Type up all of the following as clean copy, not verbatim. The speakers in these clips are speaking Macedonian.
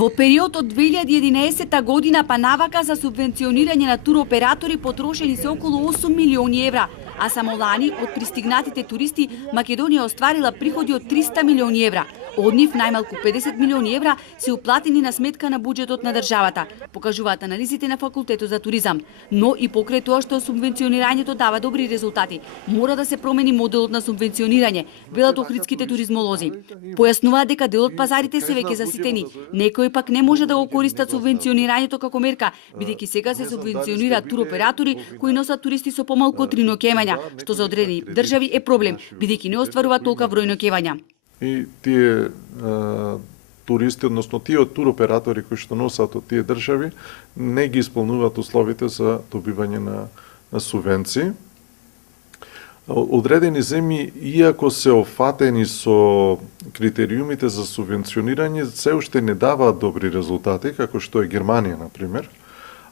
Во период од 2011 година па навака за субвенционирање на туроператори потрошени се околу 8 милиони евра, а само лани од пристигнатите туристи Македонија остварила приходи од 300 милиони евра. Од нив најмалку 50 милиони евра се уплатени на сметка на буџетот на државата, покажуваат анализите на Факултетот за туризам. Но и покрај тоа што субвенционирањето дава добри резултати, мора да се промени моделот на субвенционирање, велат охридските туризмолози. Појаснуваат дека дел од пазарите се веќе заситени, некои пак не може да го користат субвенционирањето како мерка, бидејќи сега се субвенционираат туроператори кои носат туристи со помалку од 3 ноќевања, што за одредени држави е проблем, бидејќи не остваруваат толка број ноќевања. И тие туристи, односно тие туроператори кои што носат од тие држави, не ги исполнуваат условите за добивање на субвенции. Одредени земји, иако се офатени со критериумите за субвенционирање, се уште не даваат добри резултати, како што е Германија, например.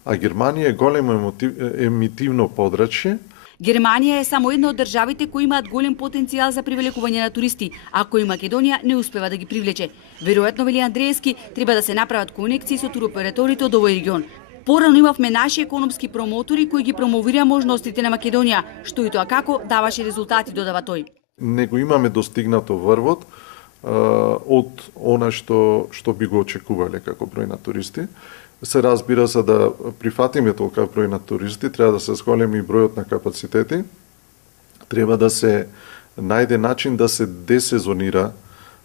А Германија е големо емитивно подрачје. Германија е само една од државите кои имаат голем потенцијал за привлекување на туристи, а кои Македонија не успева да ги привлече. Веројатно, вели Андреевски, треба да се направат конекции со туроператорите од овој регион. Порано имавме наши економски промотори кои ги промовира можностите на Македонија, што и тоа како даваше резултати, додава тој. Него имаме достигнато врвот од она што би го очекувале како број на туристи. Се разбира, за да прифатиме толкав број на туристи, треба да се зголеми бројот на капацитети, треба да се најде начин да се десезонира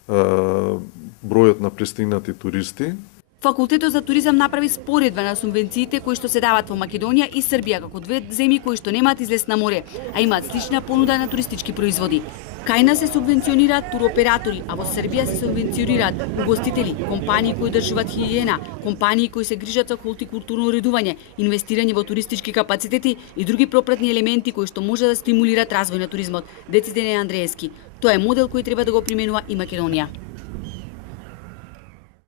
бројот на пристигнати туристи. Факултетот за туризам направи споредба на субвенциите кои што се дават во Македонија и Србија како две земји кои што немаат излез на море, а имаат слична понуда на туристички производи. Кај нас се субвенционираат туроператори, а во Србија се субвенционираат угостители, компании кои држуваат хигиена, компании кои се грижат за холтикултурно уредување, инвестирање во туристички капацитети и други пропратни елементи кои што може да стимулираат развој на туризмот. Дециден е Андреевски. Тоа е модел кој треба да го применува и Македонија.